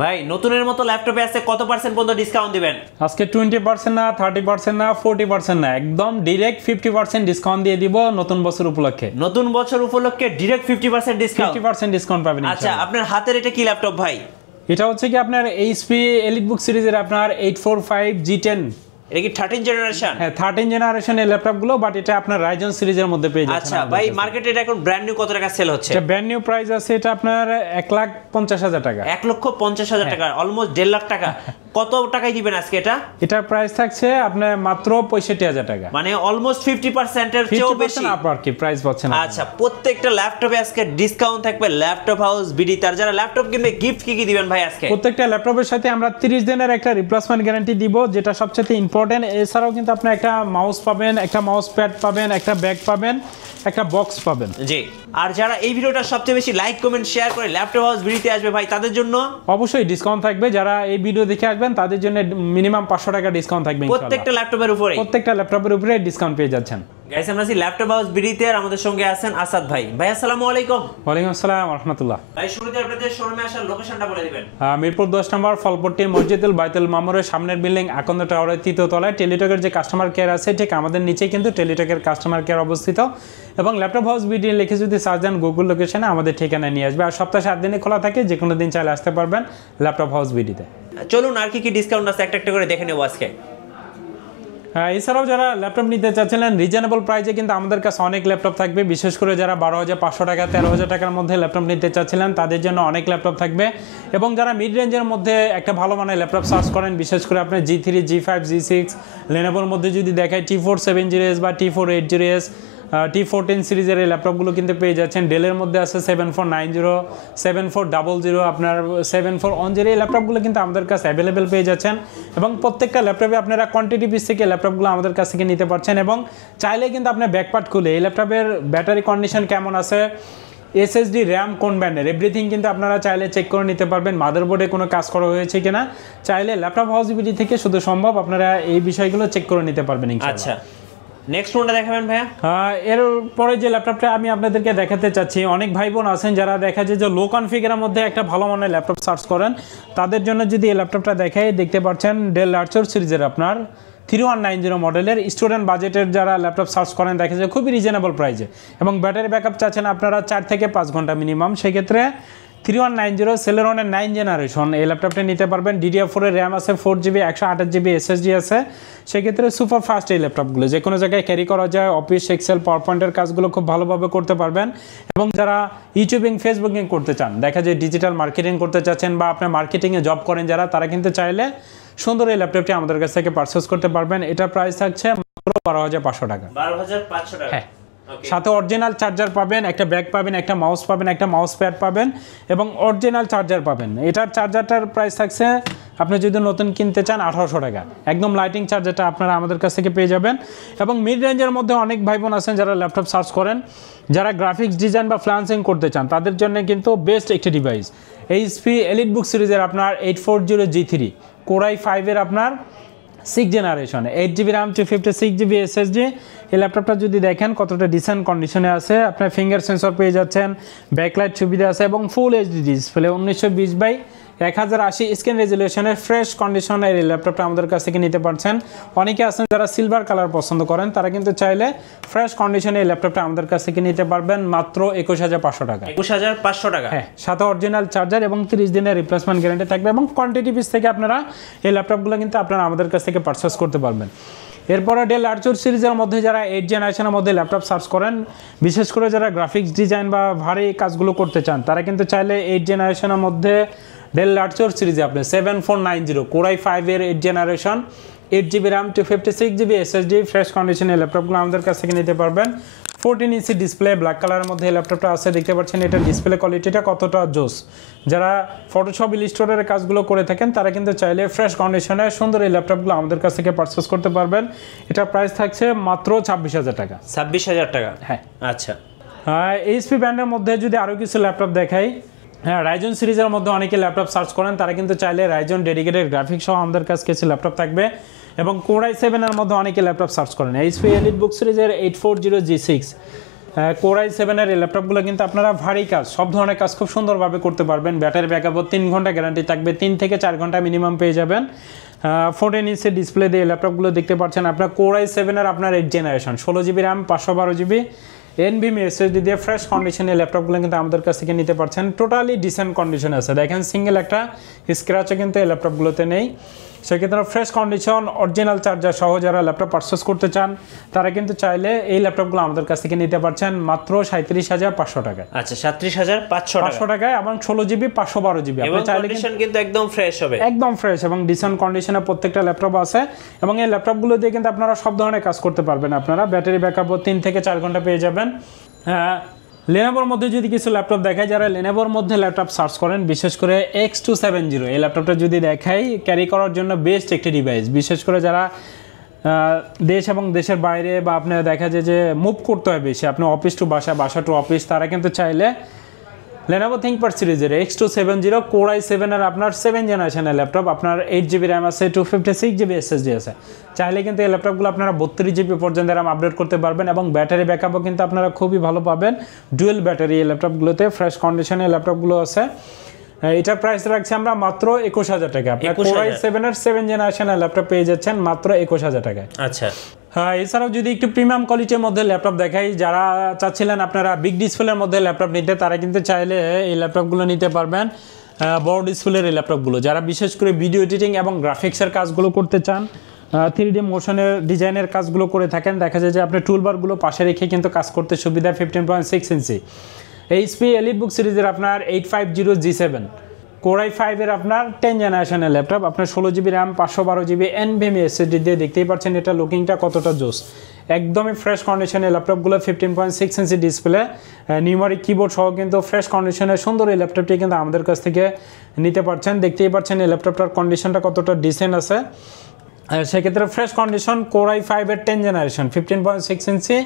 ভাই নতুনের মতো ল্যাপটপে আছে কত পার্সেন্ট পর্যন্ত ডিসকাউন্ট দিবেন? আজকে 20% না, 30% না, 40% না, একদম ডিরেক্ট 50% ডিসকাউন্ট দিয়ে দিব নতুন বছর উপলক্ষে। নতুন বছর উপলক্ষে ডিরেক্ট 50% ডিসকাউন্ট? 50% ডিসকাউন্ট পাবেন। আচ্ছা, আপনার হাতের এটা কি ল্যাপটপ ভাই? এটা হচ্ছে কি আপনার এইচপি এলিটবুক সিরিজের আপনার 845 G10। এটা কি 13 জেনারেশন? হ্যাঁ, 13 জেনারেশনের ল্যাপটপগুলো, বাট এটা আপনার রাইজন সিরিজের মধ্যে পেয়ে যাচ্ছেন। আচ্ছা ভাই, মার্কেটে এটা এখন ব্র্যান্ড নিউ কত টাকা সেল হচ্ছে? এটা ব্র্যান্ড নিউ প্রাইস আছে এটা আপনার 1,50,000 টাকা। 1,50,000 টাকা, অলমোস্ট 1.5 লাখ টাকা। কত টাকায় দিবেন আজকে এটা? এটার প্রাইস থাকছে আপনার মাত্র 65,000 টাকা, মানে অলমোস্ট 50% এর চেয়েও বেশি আপার কি প্রাইস পাচ্ছেন। আচ্ছা, প্রত্যেকটা ল্যাপটপে আজকে ডিসকাউন্ট থাকবে ল্যাপটপ হাউস বিডি। তার যারা ল্যাপটপ কিনবে গিফট কি কি দিবেন ভাই আজকে? প্রত্যেকটা ল্যাপটপের সাথে আমরা 30 দিনের একটা রিপ্লেসমেন্ট গ্যারান্টি দিব, যেটা সবচেয়ে ইম্পর্টেন্ট। এছাড়াও কিন্তু আপনি একটা মাউস পাবেন, একটা মাউস প্যাড পাবেন, একটা ব্যাগ পাবেন, একটা বক্স পাবেন। জি, আর যারা এই ভিডিওটা সবচেয়ে বেশি লাইক কমেন্ট শেয়ার করে ল্যাপটপ হাউস বিডিতে আসবে ভাই, তাদের জন্য অবশ্যই ডিসকাউন্ট থাকবে। যারা এই ভিডিও দেখে আসবেন তাদের জন্য মিনিমাম 500 টাকা ডিসকাউন্ট থাকবে প্রত্যেকটা ল্যাপটপের উপরে। প্রত্যেকটা ল্যাপটপের উপরে ডিসকাউন্ট পেয়ে যাচ্ছেন। গাইস, আমরা আছি ল্যাপটপ হাউস বিডিতে, আর আমাদের সঙ্গে আছেন আসাদ ভাই। ভাই আসসালামু আলাইকুম। ওয়ালাইকুম আসসালাম ওয়া রাহমাতুল্লাহ। ভাই শুরুতে আপনাদের শোরুমে আসার লোকেশনটা বলে দিবেন। মিরপুর 10 নম্বর ফলপট্টি মসজিদুল বাইতুল মামুরের সামনের বিল্ডিং আকন্দ টাওয়ারের 3য় তলায় টেলিটকের যে কাস্টমার কেয়ার আছে ঠিক আমাদের নিচেই কিন্তু টেলিটকের কাস্টমার কেয়ার অবস্থিত। এবং ল্যাপটপ হাউস বিডি লিখে যদি সার্চ দেন গুগল লোকেশনে আমাদের ঠিকানায় নিয়ে আসবে। আর সপ্তাহে 7 দিনে খোলা থাকে, যে কোনো দিন চাইলে আসতে পারবেন ল্যাপটপ হাউস বিডিতে। চলুন আর কি কি ডিসকাউন্ট আছে একটা একটা করে দেখে নেব আজকে। এছাড়াও যারা ল্যাপটপ নিতে চাচ্ছিলেন রিজনেবল প্রাইসে কিন্তু আমাদের কাছে অনেক ল্যাপটপ থাকবে। বিশেষ করে যারা 12,500 টাকা 13,000 টাকার মধ্যে ল্যাপটপ নিতে চাচ্ছিলেন তাদের জন্য অনেক ল্যাপটপ থাকবে। এবং যারা মিড রেঞ্জের মধ্যে একটা ভালো মানের ল্যাপটপ সার্চ করেন, বিশেষ করে আপনার G3, G5, G6, লেনোভোর মধ্যে যদি দেখায় T4 70S বা T4 80S, T14 সিরিজের এই ল্যাপটপগুলো কিন্তু পেয়ে যাচ্ছেন। ডেলের মধ্যে আছে 7490, 7400, আপনার 7410। এই ল্যাপটপগুলো কিন্তু আমাদের কাছে অ্যাভেলেবেল পেয়ে যাচ্ছেন। এবং প্রত্যেকটা ল্যাপটপে আপনারা কোয়ান্টিটি পিস থেকে ল্যাপটপগুলো আমাদের কাছ থেকে নিতে পারছেন। এবং চাইলে কিন্তু আপনার ব্যাকপার্ট খুলে এই ল্যাপটপের ব্যাটারি কন্ডিশন কেমন আছে, এসএসডি র্যাম কোন ব্র্যান্ডের, এভরিথিং কিন্তু আপনারা চাইলে চেক করে নিতে পারবেন। মাদারবোর্ডে কোনো কাজ করা হয়েছে কিনা চাইলে ল্যাপটপ হাউস বিডি থেকে শুধু সম্ভব আপনারা এই বিষয়গুলো চেক করে নিতে পারবেন ইনশাআল্লাহ। আচ্ছা, নেক্সট কোনটা দেখাবেন ভাইয়া? এরপরে যে ল্যাপটপটা আমি আপনাদেরকে দেখাতে চাচ্ছি, অনেক ভাই বোন আছেন যারা দেখা যায় যে লো কনফিগারের মধ্যে একটা ভালো মানের ল্যাপটপ সার্চ করেন, তাদের জন্য যদি এই ল্যাপটপটা দেখাই, দেখতে পাচ্ছেন ডেল আর্চার সিরিজের আপনার 3190 মডেলের স্টুডেন্ট বাজেটের যারা ল্যাপটপ সার্চ করেন দেখা যায় খুবই রিজনেবল প্রাইসে। এবং ব্যাটারি ব্যাকআপ চাচ্ছেন আপনারা 4 থেকে 5 ঘন্টা মিনিমাম, সেক্ষেত্রে 3190 সেলেরনের 9 জেনারেশন এই ল্যাপটপটা নিতে পারবেন। DDR4 এর র্যাম আছে, 4GB 128GB SSD আছে। সেক্ষেত্রে সুপার ফাস্ট এই ল্যাপটপগুলো যে কোনো জায়গায় ক্যারি করা যায়। অফিস, এক্সেল, পাওয়ার পয়েন্টের কাজগুলো খুব ভালোভাবে করতে পারবেন। এবং যারা ইউটিউবিং, ফেসবুকিং করতে চান, দেখা যায় ডিজিটাল মার্কেটিং করতে চাচ্ছেন বা আপনার মার্কেটিংয়ে জব করেন যারা, তারা কিন্তু চাইলে সুন্দর এই ল্যাপটপটি আমাদের কাছ থেকে পারচেস করতে পারবেন। এটা প্রাইস থাকছে মাত্র 12,500 টাকা। 12,500 টাকা। হ্যাঁ, সাথে অরিজিনাল চার্জার পাবেন, একটা ব্যাগ পাবেন, একটা মাউস পাবেন, একটা মাউস প্যাড পাবেন এবং অরিজিনাল চার্জার পাবেন। এটার চার্জারটার প্রাইস থাকছে আপনি যদি নতুন কিনতে চান 1,800 টাকা। একদম লাইটিং চার্জারটা আপনারা আমাদের কাছ থেকে পেয়ে যাবেন। এবং মিড রেঞ্জের মধ্যে অনেক ভাই বোন আছেন যারা ল্যাপটপ সার্চ করেন, যারা গ্রাফিক্স ডিজাইন বা ফ্রিল্যান্সিং করতে চান, তাদের জন্য কিন্তু বেস্ট একটি ডিভাইস এইচপি এলিটবুক সিরিজের আপনার 840 G3 Core i5 এর আপনার 6 generation, 8GB RAM, 256GB SSD। এই ল্যাপটপটা যদি দেখেন কতটা ডিসেন্ট কন্ডিশনে আছে, আপনার ফিঙ্গার সেন্সর পেয়ে যাচ্ছেন, ব্যাকলাইট সুবিধা আছে এবং full HD display 1920x1080 screen রেজুলেশনের ফ্রেশ কন্ডিশনের এই ল্যাপটপটা আমাদের কাছ থেকে নিতে পারছেন। অনেকে আছেন যারা সিলভার কালার পছন্দ করেন, তারা কিন্তু চাইলে ফ্রেশ কন্ডিশনে এই ল্যাপটপটা আমাদের কাছ থেকে নিতে পারবেন মাত্র 21,500 টাকা। 21,500 টাকা। হ্যাঁ, সাথে অরিজিনাল চার্জার এবং 30 দিনের রিপ্লেসমেন্ট গ্যারান্টি থাকবে। এবং কোয়ান্টিটি পিস থেকে আপনারা এই ল্যাপটপগুলো কিন্তু আপনারা আমাদের কাছ থেকে পারচেস করতে পারবেন। এরপরে ডেল আর্চার সিরিজের মধ্যে যারা 8 জেনারেশনের মধ্যে ল্যাপটপ সার্চ করেন, বিশেষ করে যারা গ্রাফিক্স ডিজাইন বা ভারী কাজগুলো করতে চান, তারা কিন্তু চাইলে 8 জেনারেশনের মধ্যে ডেল আর্চার সিরিজে আপনি 7490 Core i5 এর 8 generation, 8GB RAM, 256GB SSD fresh কন্ডিশনের ল্যাপটপগুলো আমাদের কাছ থেকে নিতে পারবেন। 14 ইঞ্চি ডিসপ্লে ব্ল্যাক কালারের মধ্যে এই ল্যাপটপটা আছে, দেখতে পাচ্ছেন এটা ডিসপ্লে কোয়ালিটিটা কতটা জোস। যারা ফটোশপ, ইলাস্ট্রেটরের কাজগুলো করে থাকেন, তারা কিন্তু চাইলে ফ্রেশ কন্ডিশনে সুন্দর এই ল্যাপটপগুলো আমাদের কাছ থেকে পারচেস করতে পারবেন। এটা প্রাইস থাকছে মাত্র 26,000 টাকা। 26,000 টাকা। হ্যাঁ, আচ্ছা। এইচপি ব্র্যান্ডের মধ্যে যদি আরও কিছু ল্যাপটপ দেখাই, হ্যাঁ, রাইজন সিরিজের মধ্যে অনেকে ল্যাপটপ সার্চ করেন, তারা কিন্তু চাইলে রাইজন ডেডিকেটেড গ্রাফিক্স সহ আমাদের কাছে কিছু ল্যাপটপ থাকবে। এবং Core i7 এর মধ্যে অনেকে ল্যাপটপ সার্চ করেন, এইচপি এলিটবুক সিরিজের 840 G6 Core i7 এর ল্যাপটপগুলো কিন্তু আপনারা ভারী কাজ সব ধরনের কাজ খুব সুন্দরভাবে করতে পারবেন। ব্যাটারি ব্যাকআপও 3 ঘন্টা গ্যারান্টি থাকবে, 3 থেকে 4 ঘন্টা মিনিমাম পেয়ে যাবেন। 14 ইঞ্চের ডিসপ্লে দিয়ে ল্যাপটপগুলো দেখতে পাচ্ছেন। আপনার Core i7 এর আপনার 8 generation, 16 GB RAM, 512 GB NVMe SSD দিয়ে ফ্রেশ কন্ডিশনে ল্যাপটপগুলো কিন্তু আমাদের কাছ থেকে নিতে পারছেন। টোটালি ডিসেন্ট কন্ডিশনে আছে, দেখেন সিঙ্গেল একটা স্ক্র্যাচও কিন্তু এই ল্যাপটপগুলোতে নেই। সেক্ষেত্রে ফ্রেশ কন্ডিশন অরিজিনাল চার্জার সহ যারা ল্যাপটপ পারচেস করতে চান তারা কিন্তু চাইলে এই ল্যাপটপগুলো আমাদের কাছ থেকে নিতে পারছেন মাত্র 37,500 টাকায়। আচ্ছা 37,500 টাকায় এবং 16 জিবি 512 জিবি আপনি চাইলে কিন্তু একদম ফ্রেশ হবে, একদম ফ্রেশ এবং ডিসেন্ট কন্ডিশনে প্রত্যেকটা ল্যাপটপ আছে। এবং এই ল্যাপটপগুলো দিয়ে কিন্তু আপনারা সব ধরনের কাজ করতে পারবেন। আপনারা ব্যাটারি ব্যাকআপও 3 থেকে 4 ঘন্টা পেয়ে যাবেন। লেনোভোর মধ্যে যদি কিছু ল্যাপটপ দেখায়, যারা লেনোভোর মধ্যে ল্যাপটপ সার্চ করেন, বিশেষ করে X270 এই ল্যাপটপটা যদি দেখাই, ক্যারি করার জন্য বেস্ট একটি ডিভাইস। বিশেষ করে যারা দেশ এবং দেশের বাইরে বা আপনার দেখা যায় যে মুভ করতে হয় বেশি, আপনি অফিস টু বাসা, বাসা টু অফিস, তারা কিন্তু চাইলে Lenovo ThinkPad সিরিজের X270 Core i7 এর আপনার 7 জেনারেশনের ল্যাপটপ, আপনার 8 জিবি র্যাম আছে, 256 জিবি SSD আছে। চাইলে কিন্তু এই ল্যাপটপগুলো আপনারা 32 জিবি পর্যন্ত র্যাম আপডেট করতে পারবেন এবং ব্যাটারি ব্যাকআপও কিন্তু আপনারা খুবই ভালো পাবেন। ডুয়েল ব্যাটারি এই ল্যাপটপগুলোতে, ফ্রেশ কন্ডিশনে ল্যাপটপগুলো আছে। এটার প্রাইস রাখছি আমরা মাত্র 21,000 টাকা। আপনার Core i7 এর 7 জেনারেশনের ল্যাপটপ পেয়ে যাচ্ছেন মাত্র 21,000 টাকায়। আচ্ছা, হ্যাঁ, এছাড়াও যদি একটু প্রিমিয়াম কোয়ালিটির মধ্যে ল্যাপটপ দেখাই, যারা চাচ্ছিলেন আপনারা বিগ ডিসপ্লের মধ্যে ল্যাপটপ নিতে, তারা কিন্তু চাইলে এই ল্যাপটপগুলো নিতে পারবেন। বড় ডিসপ্লের এই ল্যাপটপগুলো যারা বিশেষ করে ভিডিও এডিটিং এবং গ্রাফিক্সের কাজগুলো করতে চান, 3D মোশনের ডিজাইনের কাজগুলো করে থাকেন, দেখা যায় যে আপনি টুলবারগুলো পাশে রেখে কিন্তু কাজ করতে সুবিধা। 15.6 ইঞ্চি HP EliteBook সিরিজের আপনার 850G7 Core i5 এর আপনার 10 জেনারেশনের ল্যাপটপ, আপনার 16 GB RAM, 512 GB NVMe SSD দিয়ে, দেখতেই পাচ্ছেন এটা লুকিংটা কতটা জোস। একদমই ফ্রেশ কন্ডিশনের ল্যাপটপগুলো, 15.6 ইঞ্চি ডিসপ্লে, নিউমারিক কিবোর্ড সহ কিন্তু ফ্রেশ কন্ডিশনের সুন্দর এই ল্যাপটপটি কিন্তু আমাদের কাছ থেকে নিতে পারছেন। দেখতেই পাচ্ছেন এই ল্যাপটপটার কন্ডিশনটা কতটা ডিসেন্ট আছে। সেক্ষেত্রে ফ্রেশ কন্ডিশন Core i5 এর 10 জেনারেশন 15.6 ইঞ্চি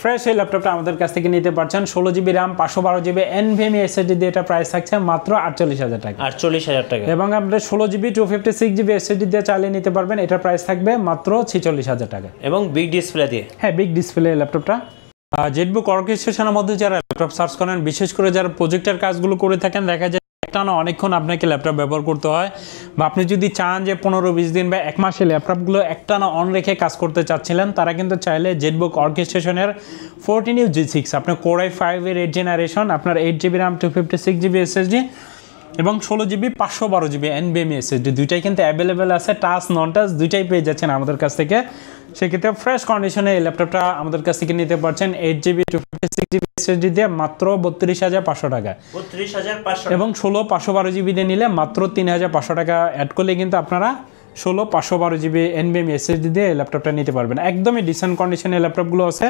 ফ্রেশ এই ল্যাপটপটা আমাদের কাছ থেকে নিতে পারছেন। 16 GB RAM, 512 GB NVMe SSD দিয়ে এটা প্রাইস থাকছে মাত্র 48,000 টাকা। 48,000 টাকা। এবং আপনাদের 16 জিবি 256 জিবি SSD দিয়ে চালিয়ে নিতে পারবেন, এটার প্রাইস থাকবে মাত্র 46,000 টাকা। এবং বিগ ডিসপ্লে দিয়ে, হ্যাঁ বিগ ডিসপ্লে ল্যাপটপটা। জেটবুক অর্কেস্ট্রেশনের মধ্যে যারা ল্যাপটপ সার্চ করেন, বিশেষ করে যারা প্রজেক্টের কাজগুলো করে থাকেন, দেখা যায় টানা অনেকক্ষণ আপনাকে ল্যাপটপ ব্যবহার করতে হয়, বা আপনি যদি চান যে 15-20 দিন বা 1 মাসে ল্যাপটপগুলো একটানা অন রেখে কাজ করতে চাচ্ছিলেন, তারা কিন্তু চাইলে জেটবুক অর্কেস্ট্রেশনের 14U G6 আপনার Core i5 এর 8 জেনারেশন, আপনার 8 জিবি র্যাম, 256 জিবি SSD এবং 16 জিবি 512 জিবি NVMe SSD দুইটাই কিন্তু অ্যাভেলেবেল আছে। টাচ নন টাচ দুইটাই পেয়ে যাচ্ছেন আমাদের কাছ থেকে। সেক্ষেত্রে ফ্রেশ কন্ডিশনে এই ল্যাপটপটা আমাদের কাছ থেকে নিতে পারছেন 8 জিবি 256 জিবি SSD দিয়ে মাত্র 32,500 টাকা। 32,500 এবং 16 512 জিবি দিয়ে নিলে মাত্র 3,500 টাকা অ্যাড করলে কিন্তু আপনারা 16 512 জিবি NVMe SSD দিয়ে ল্যাপটপটা নিতে পারবেন। একদমই ডিসেন্ট কন্ডিশনে ল্যাপটপগুলো আছে।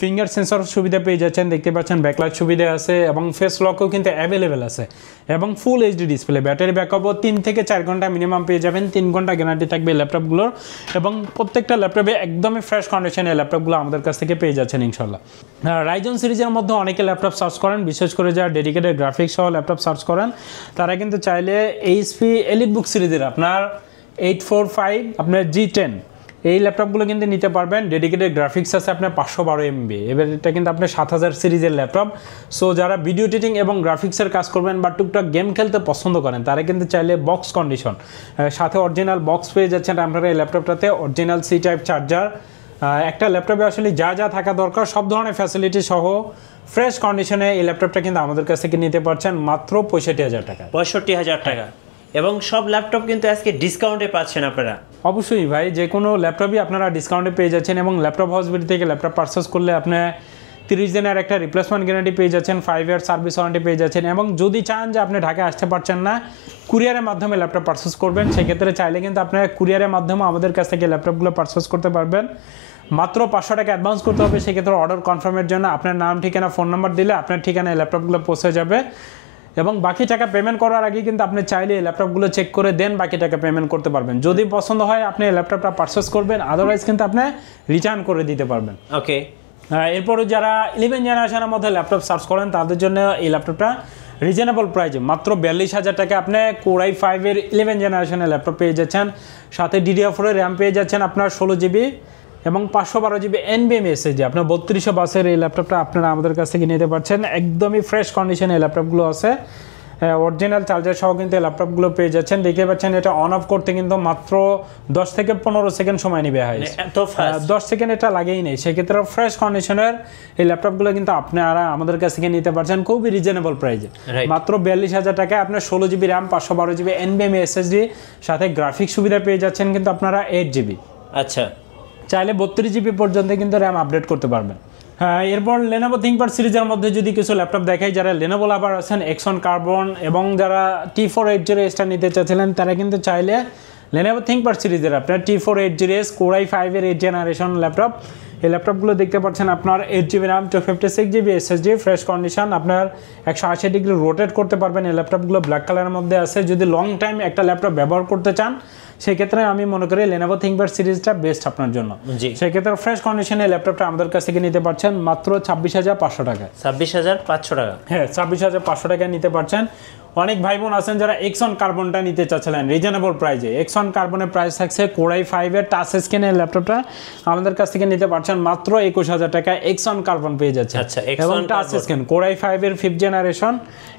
ফিঙ্গার সেন্সর সুবিধা পেয়ে যাচ্ছেন, দেখতে পাচ্ছেন ব্যাকলাইট সুবিধা আছে এবং ফেস লকও কিন্তু অ্যাভেলেবেল আছে এবং ফুল HD ডিসপ্লে। ব্যাটারি ব্যাকআপও 3 থেকে 4 ঘন্টা মিনিমাম পেয়ে যাবেন, 3 ঘন্টা গ্যারান্টি থাকবে ল্যাপটপগুলোর। এবং প্রত্যেকটা ল্যাপটপে একদমই ফ্রেশ কন্ডিশনে ল্যাপটপগুলো আমাদের কাছ থেকে পেয়ে যাচ্ছেন ইনশাল্লাহ। রাইজন সিরিজের মধ্যে অনেকে ল্যাপটপ সার্চ করেন, বিশেষ করে যারা ডেডিকেটেড গ্রাফিক্স সহ ল্যাপটপ সার্চ করেন, তারা কিন্তু চাইলে HP EliteBook সিরিজের আপনার 845 আপনার G10 এই ল্যাপটপগুলো কিন্তু নিতে পারবেন। ডেডিকেটেড গ্রাফিক্স আছে আপনার 512 MB। এবার এটা কিন্তু আপনার 7000 সিরিজের ল্যাপটপ। সো যারা ভিডিও এডিটিং এবং গ্রাফিক্সের কাজ করবেন বা টুকটাক গেম খেলতে পছন্দ করেন, তারা কিন্তু চাইলে বক্স কন্ডিশন সাথে অরিজিনাল বক্স পেয়ে যাচ্ছেন আপনারা এই ল্যাপটপটাতে। অরিজিনাল C টাইপ চার্জার, একটা ল্যাপটপে আসলে যা যা থাকা দরকার সব ধরনের ফ্যাসিলিটি সহ ফ্রেশ কন্ডিশনে এই ল্যাপটপটা কিন্তু আমাদের কাছ থেকে নিতে পারছেন মাত্র 65,000 টাকা। 65,000 টাকা। এবং সব ল্যাপটপ কিন্তু আজকে ডিসকাউন্টে পাচ্ছেন আপনারা। অবশ্যই ভাই, যে কোনো ল্যাপটপই আপনারা ডিসকাউন্টে পেয়ে যাচ্ছেন এবং ল্যাপটপ হাউসবিডি থেকে ল্যাপটপ পারচেস করলে আপনি 30 দিনের একটা রিপ্লেসমেন্ট গ্যারান্টি পেয়ে যাচ্ছেন, 5 ইয়ার সার্ভিস ওয়ারেন্টি পেয়ে যাচ্ছেন। এবং যদি চান যে আপনি ঢাকায় আসতে পারছেন না, কুরিয়ারের মাধ্যমে ল্যাপটপ পারচেস করবেন, সেক্ষেত্রে চাইলে কিন্তু আপনারা কুরিয়ারের মাধ্যমে আমাদের কাছ থেকে ল্যাপটপগুলো পারচেস করতে পারবেন। মাত্র 500 টাকা অ্যাডভান্স করতে হবে। সেক্ষেত্রে অর্ডার কনফার্মের জন্য আপনার নাম, ঠিকানা, ফোন নাম্বার দিলে আপনার ঠিকানায় ল্যাপটপগুলো পৌঁছে যাবে। এবং বাকি টাকা পেমেন্ট করার আগে কিন্তু আপনি চাইলে ল্যাপটপগুলো চেক করে দেন বাকি টাকা পেমেন্ট করতে পারবেন। যদি পছন্দ হয় আপনি ল্যাপটপটা পারচেস করবেন, আদারওয়াইজ কিন্তু আপনি রিটার্ন করে দিতে পারবেন। ওকে। এরপরে যারা 11 জেনারেশনের মধ্যে ল্যাপটপ সার্চ করেন, তাদের জন্য এই ল্যাপটপটা রিজনেবল প্রাইজে মাত্র 42,000 টাকা আপনি Core i5 এর 11 জেনারেশনের ল্যাপটপ পেয়ে যাচ্ছেন। সাথে DDR4 এর র্যাম পেয়ে যাচ্ছেন আপনার 16 জিবি এবং 512 জিবি এনবিএমই এসএসডি। আপনার 3200 বাসের এই ল্যাপটপটা আপনারা আমাদের কাছ থেকে নিতে পারছেন, একদমই ফ্রেশ কন্ডিশনে এই ল্যাপটপগুলো আছে। অরিজিনাল চার্জার সহ কিন্তু এই ল্যাপটপগুলো পেয়ে যাচ্ছেন। দেখতে পাচ্ছেন এটা অন অফ করতে কিন্তু মাত্র 10 থেকে 15 সেকেন্ড সময় নেবে, হয় 10 সেকেন্ড এটা লাগেই নেই। সেক্ষেত্রে ফ্রেশ কন্ডিশনের এই ল্যাপটপগুলো কিন্তু আপনারা আমাদের কাছ থেকে নিতে পারছেন খুবই রিজনেবল প্রাইসে, মাত্র 42,000 টাকায়। আপনার 16 জিবি র্যাম, 512 জিবি এনবিএমই এসএসডি, সাথে গ্রাফিক সুবিধা পেয়ে যাচ্ছেন কিন্তু আপনারা 8 জিবি। আচ্ছা, চাইলে 32 জিবি পর্যন্ত কিন্তু র্যাম আপডেট করতে পারবেন। হ্যাঁ, এরপর Lenovo ThinkPad সিরিজের মধ্যে যদি কিছু ল্যাপটপ দেখাই, যারা Lenovo লাভার আছেন, Axon Carbon এবং যারা T480S নিতে চাচ্ছিলেন, তারা কিন্তু চাইলে Lenovo ThinkPad সিরিজের আপনার T480S Core i5 এর 8 জেনারেশন ল্যাপটপ, এই ল্যাপটপগুলো দেখতে পাচ্ছেন আপনার 8 GB RAM, 256 GB SSD, fresh condition, আপনার 180 ডিগ্রি রোটেট করতে পারবেন। এই ল্যাপটপগুলো ব্ল্যাক কালারের মধ্যে আছে। যদি লং টাইম একটা ল্যাপটপ ব্যবহার করতে চান, সেক্ষেত্রে আমি মনে করি Lenovo ThinkPad সিরিজটা বেস্ট আপনার জন্য। সেক্ষেত্রে ফ্রেশ কন্ডিশনে ল্যাপটপটা আমাদের কাছ থেকে নিতে পারছেন মাত্র 26,500 টাকায়। 26,500 টাকা? হ্যাঁ, 26,500 টাকায় নিতে পারছেন। অনেক ভাই বোন আছেন যারা Axon Carbonটা নিতে চাচ্ছিলেন রিজনেবল প্রাইসে। Axon Carbonএর প্রাইস থাকছে Core i5 এর টাচ স্ক্রিনের ল্যাপটপটা আমাদের কাছ থেকে নিতে পারছেন মাত্র 21,000 টাকায়। Axon Carbon পেয়ে যাচ্ছে। আচ্ছা, এবং টাচ স্ক্রিন Core i5 এর 5th জেনারেশন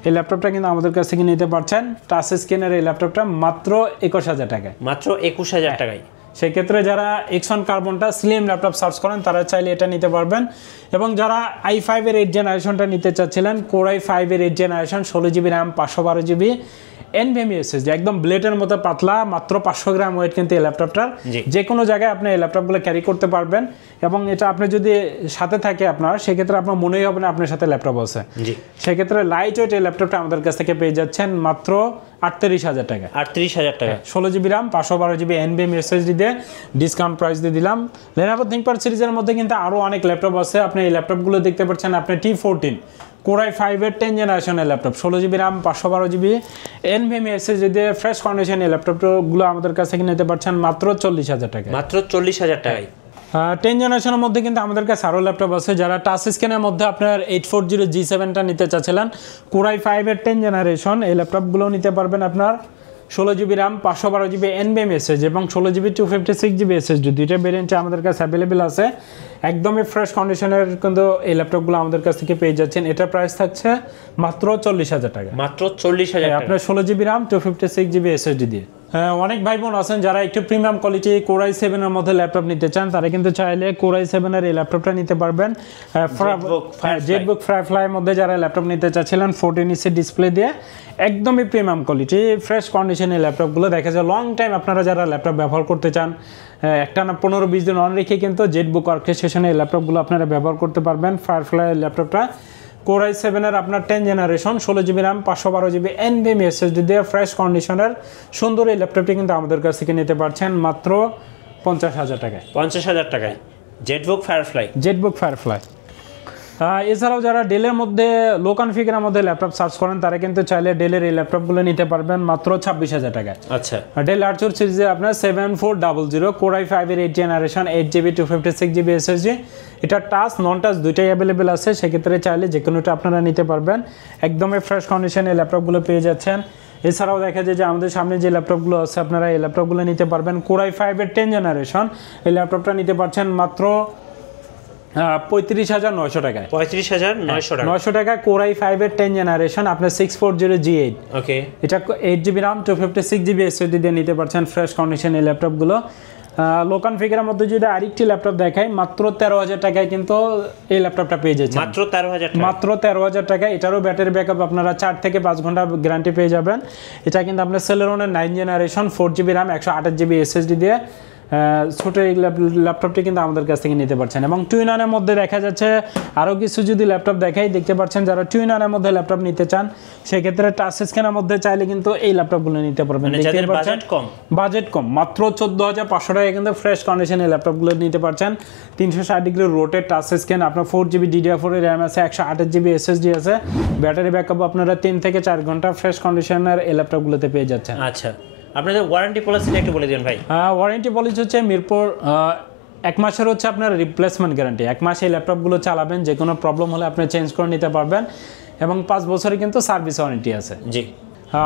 এই ল্যাপটপটা কিন্তু আমাদের কাছ থেকে নিতে পারছেন। টাচ স্ক্রিনের এই ল্যাপটপটা মাত্র 21,000 টাকায়। মাত্র 21,000 টাকায়। সেক্ষেত্রে যারা Axon Carbonটা স্লিম ল্যাপটপ সার্চ করেন, তারা চাইলে এটা নিতে পারবেন। এবং যারা i5 এর 8 জেনারেশনটা নিতে চাচ্ছিলেন, Core i5 এর 8 generation, 16 GB RAM, 512 GB NVMe SSD, একদম ব্লেডের মতো পাতলা, মাত্র 500 গ্রাম ওয়েট কিন্তু এই ল্যাপটপটার। যে কোনো জায়গায় আপনি এই ল্যাপটপগুলো ক্যারি করতে পারবেন। এবং এটা আপনি যদি সাথে থাকে আপনার, সেক্ষেত্রে আপনার মনেই হবে না আপনার সাথে ল্যাপটপ আছে। সেক্ষেত্রে লাইট ওয়েট এই ল্যাপটপটা আমাদের কাছ থেকে পেয়ে যাচ্ছেন মাত্র 38,000 টাকা। 38,000 টাকা, 16 GB RAM, 512 GB NVMe SSD দিয়ে ডিসকাউন্ট প্রাইস দিয়ে দিলাম। Lenovo ThinkPad সিরিজের মধ্যে কিন্তু আরও অনেক ল্যাপটপ আছে। আপনি এই ল্যাপটপগুলো দেখতে পাচ্ছেন, আপনি T14 Core i5 এর 10 জেনারেশনের laptop, 16 GB RAM, 512 GB NVMe SSD দিয়ে ফ্রেশ কন্ডিশনে ল্যাপটপগুলো আমাদের কাছ থেকে নিতে পারছেন মাত্র 40,000 টাকা। মাত্র 40,000 টাকায়। 10 জেনারেশনের মধ্যে কিন্তু আমাদের কাছে আরও ল্যাপটপ আছে। যারা টাচ স্ক্রিনের মধ্যে আপনার 840 G7টা নিতে চাচ্ছিলেন, Core i5 এর 10 জেনারেশন, এই ল্যাপটপগুলো নিতে পারবেন আপনার 16 GB RAM, 512 GB NVMe SSD এবং 16 জিবি 256 জিবি এসএসডি, দুইটা ভেরিয়েন্টে আমাদের কাছে অ্যাভেলেবেল আছে। একদমই ফ্রেশ কন্ডিশনের কিন্তু এই ল্যাপটপগুলো আমাদের কাছ থেকে পেয়ে যাচ্ছেন। এটার প্রাইস থাকছে মাত্র 40,000 টাকা। মাত্র 40,000 টাকা আপনার 16 জিবি র্যাম, 256 জিবি এসএসডি দিয়ে। হ্যাঁ, অনেক ভাই বোন আছেন যারা একটু প্রিমিয়াম কোয়ালিটি Core i7 এর মধ্যে ল্যাপটপ নিতে চান, তারা কিন্তু চাইলে Core i7 এর এই ল্যাপটপটা নিতে পারবেন। জেটবুক ফায়ারফ্লাই এর মধ্যে যারা ল্যাপটপ নিতে চাচ্ছিলেন, 14 ইঞ্চি ডিসপ্লে দিয়ে, একদমই প্রিমিয়াম কোয়ালিটি ফ্রেশ কন্ডিশনের ল্যাপটপগুলো। দেখা যায় লং টাইম আপনারা যারা ল্যাপটপ ব্যবহার করতে চান, একটা না 15-20 দিন অন রেখে কিন্তু জেটবুক অর্কেস্ট্রেশনে এই ল্যাপটপগুলো আপনারা ব্যবহার করতে পারবেন। ফায়ারফ্লাই ল্যাপটপটা Core i7 এর আপনার 10 generation, 16 GB RAM, 512 GB NVMe SSD দিয়ে ফ্রেশ কন্ডিশনের সুন্দর এই ল্যাপটপটি কিন্তু আমাদের কাছ থেকে নিতে পারছেন মাত্র 50,000 টাকায়। 50,000 টাকায় জেটবুক ফায়ারফ্লাই। এছাড়াও যারা ডেলের মধ্যে লো কনফিগারের মধ্যে ল্যাপটপ সার্চ করেন, তারা কিন্তু চাইলে ডেলের এই ল্যাপটপগুলো নিতে পারবেন মাত্র 26,000 টাকায়। আচ্ছা, ডেল আর্চুর সিরিজে আপনার 7400 Core i5 এর 8 জেনারেশন, 8 জিবি 256 জিবি এসএসডি, এটা টাচ নন টাচ দুইটাই অ্যাভেলেবেল আছে। সেক্ষেত্রে চাইলে যে কোনোটা আপনারা নিতে পারবেন। একদমই ফ্রেশ কন্ডিশনে এই ল্যাপটপগুলো পেয়ে যাচ্ছেন। এছাড়াও দেখা যায় যে আমাদের সামনে যে ল্যাপটপগুলো আছে, আপনারা এই ল্যাপটপগুলো নিতে পারবেন। Core i5 এর 10 জেনারেশন, এই ল্যাপটপটা নিতে পারছেন মাত্র 35,900 টাকায়। 35,900 টাকা Core i5 এর 10 জেনারেশন, আপনার 640 G8। ওকে, এটা 8 জিবি র্যাম, 256 জিবি এসএসডি দিয়ে নিতে পারছেন ফ্রেশ কন্ডিশন এই ল্যাপটপগুলো। লো কনফিগারের মধ্যে যদি আরেকটি ল্যাপটপ দেখাই, মাত্র 13,000 টাকায় কিন্তু এই ল্যাপটপটা পেয়ে যাচ্ছেন। মাত্র 13,000 টাকা। এটারও ব্যাটারি ব্যাকআপ আপনারা 4 থেকে 5 ঘন্টা গ্যারান্টি পেয়ে যাবেন। এটা কিন্তু আপনার Celeron এর 9 generation, 4 GB RAM, 128 GB SSD দিয়ে ছোট এই ল্যাপটপটি কিন্তু আমাদের কাছ থেকে নিতে পারছেন। এবং টুইনারের মধ্যে দেখা যাচ্ছে আরও কিছু যদি ল্যাপটপ দেখাই, দেখতে পাচ্ছেন যারা টুইনারের মধ্যে ল্যাপটপ নিতে চান, সেক্ষেত্রে টাচ স্ক্রিনের মধ্যে চাইলে কিন্তু এই ল্যাপটপগুলো নিতে পারবেন। বাজেট কম, মাত্র 14,500 টাকায় কিন্তু ফ্রেশ কন্ডিশনে ল্যাপটপগুলো নিতে পারছেন। 360 ডিগ্রি রোটেট টাচ স্ক্রিন, আপনার 4 জিবি DDR4 এর র্যাম আছে, 128 জিবি এসএসডি আছে, ব্যাটারি ব্যাকআপ আপনারা 3 থেকে 4 ঘন্টা ফ্রেশ কন্ডিশনের এই ল্যাপটপগুলোতে পেয়ে যাচ্ছেন। আচ্ছা, আপনাদের ওয়ারেন্টি পলিসিটা একটু বলে দিন ভাই। ওয়ারেন্টি পলিসি হচ্ছে মিরপুর 1 মাসের হচ্ছে আপনার রিপ্লেসমেন্ট গ্যারান্টি। 1 মাস এই ল্যাপটপগুলো চালাবেন, যে কোনো প্রবলেম হলে আপনি চেঞ্জ করে নিতে পারবেন। এবং 5 বছরে কিন্তু সার্ভিস ওয়ারেন্টি আছে। জি,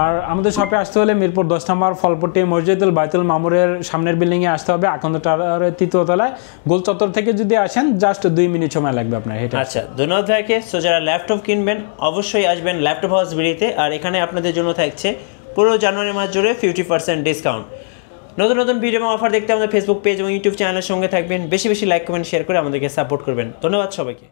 আর আমাদের শপে আসতে হলে মিরপুর 10 নম্বর ফলপট্টি মসজিদুল বাইতুল মামুরের সামনের বিল্ডিংয়ে আসতে হবে, আকন্দ টাওয়ারের 3য় তলায়। গোল চত্বর থেকে যদি আসেন জাস্ট 2 মিনিট সময় লাগবে আপনার হেঁটে। আচ্ছা, ধন্যবাদ ভাইকে। সো যারা ল্যাপটপ কিনবেন অবশ্যই আসবেন ল্যাপটপ হাউস বিডিতে। আর এখানে আপনাদের জন্য থাকছে পুরো জানুয়ারি মাস জুড়ে 50% ডিসকাউন্ট। নতুন নতুন ভিডিও এবং অফার দেখতে আমাদের ফেসবুক পেজ এবং ইউটিউব চ্যানেলের সঙ্গে থাকবেন। বেশি বেশি লাইক কমেন্ট শেয়ার করে আমাদেরকে সাপোর্ট করবেন। ধন্যবাদ সবাইকে।